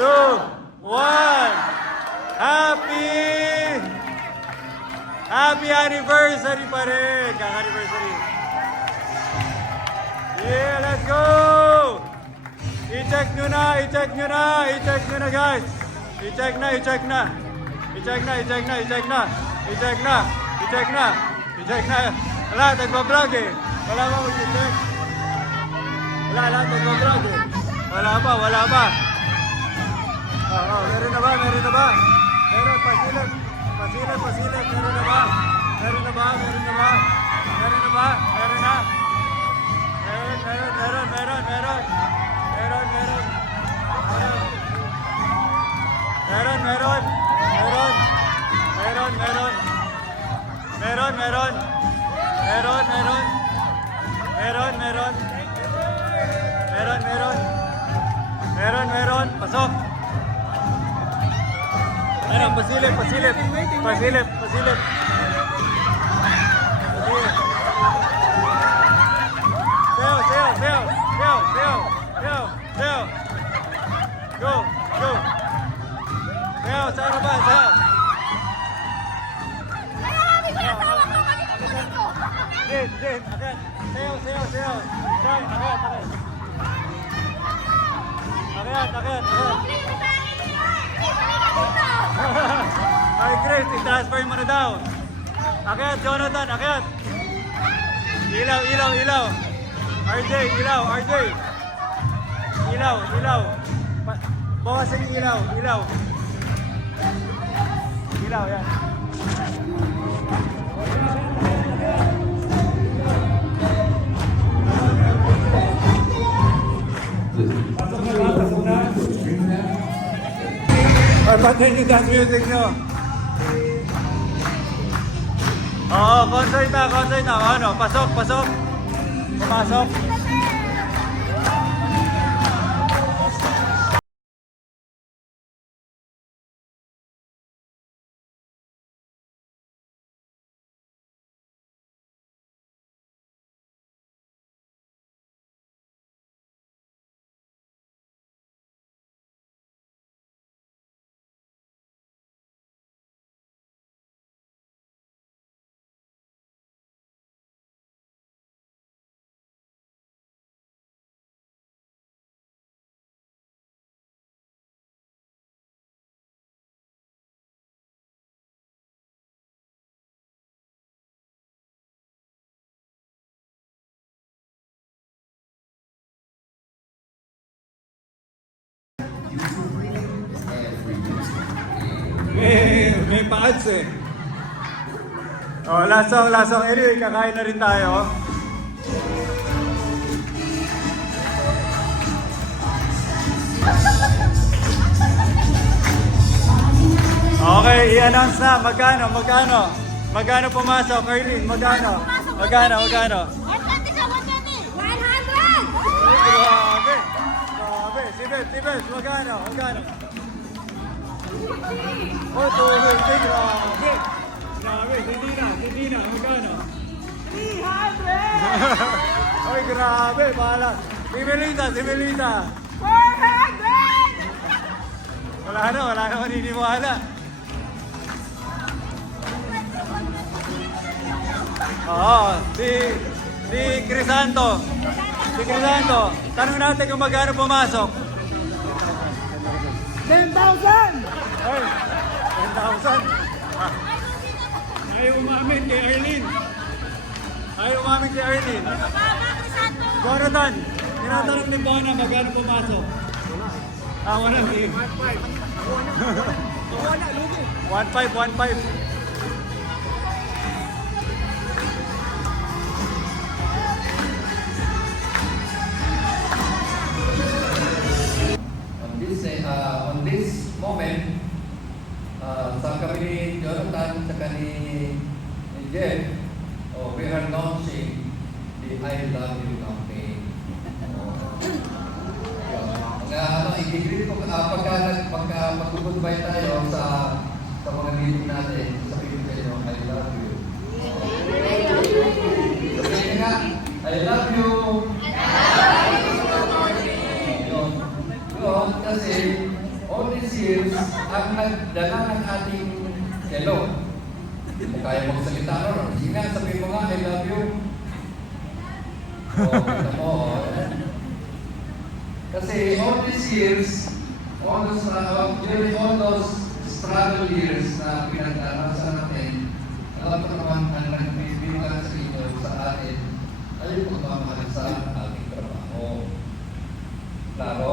1. Happy anniversary pa rin! Kaka-anniversary. Yeah, let's go! I-check nyo na guys! I-check na! Wala, nagbablog eh! Wala ba mag-check? Wala, nagbablog eh! Wala ba? Oo, meron na ba? Meron, pasilip! Meron na ba? Meron na! Meron! Pasok! Meron, pasilip! Sayo! Go! Sayo, sa harapan, sayo! Jen, akit! Sayo! Shine, akit! Akit! Ay, Grace, i-transfer mo na daw. Akit, Jonathan, akit! Ilaw! RJ! Ilaw! Bawasan yung ilaw! Ilaw, yan. Patayin yung dance music nyo. Oo, concert na. Ano, pasok. Pumasok. May pa-ads eh. Oh, lasong. Anyway, kakain na rin tayo. Okay, i-announce na. Magkano pumasok, Erlyn? Magkano? 100! Grabe. Sibet, magkano? Oh, 200, grabe. Hindi na, magkano? 300! Ay, grabe, bahala. Si Melita. 400! Wala na, maniniwala. Oo, si Crisanto. Tanong natin kung magkano pumasok. 10,000! Ay, 10,000. Ayaw umamin kay Arlene. Jonathan, tinatanong ni Bona magkano pumasok. Wala. 1.5. On this moment, sa kami ni Jonathan, sa ni Jeff, we are launching the I Love You campaign. I-greet ko, pagka mag-goodbye tayo sa mga meeting natin, sabihin kayo, I love you. Sabihin nga, I love you. Yun, kasi all these years, ang nagdala ng ating hello. Hindi mo kaya magsalita ron. Sige nga, sabihin mo nga, I love you. Oh, kita mo. Kasi all these years, during all those struggle years na pinagdanasan natin, alam ko naman ang nagbibigay sa inyo sa atin ay pagmamahal sa ating trabaho. Klaro?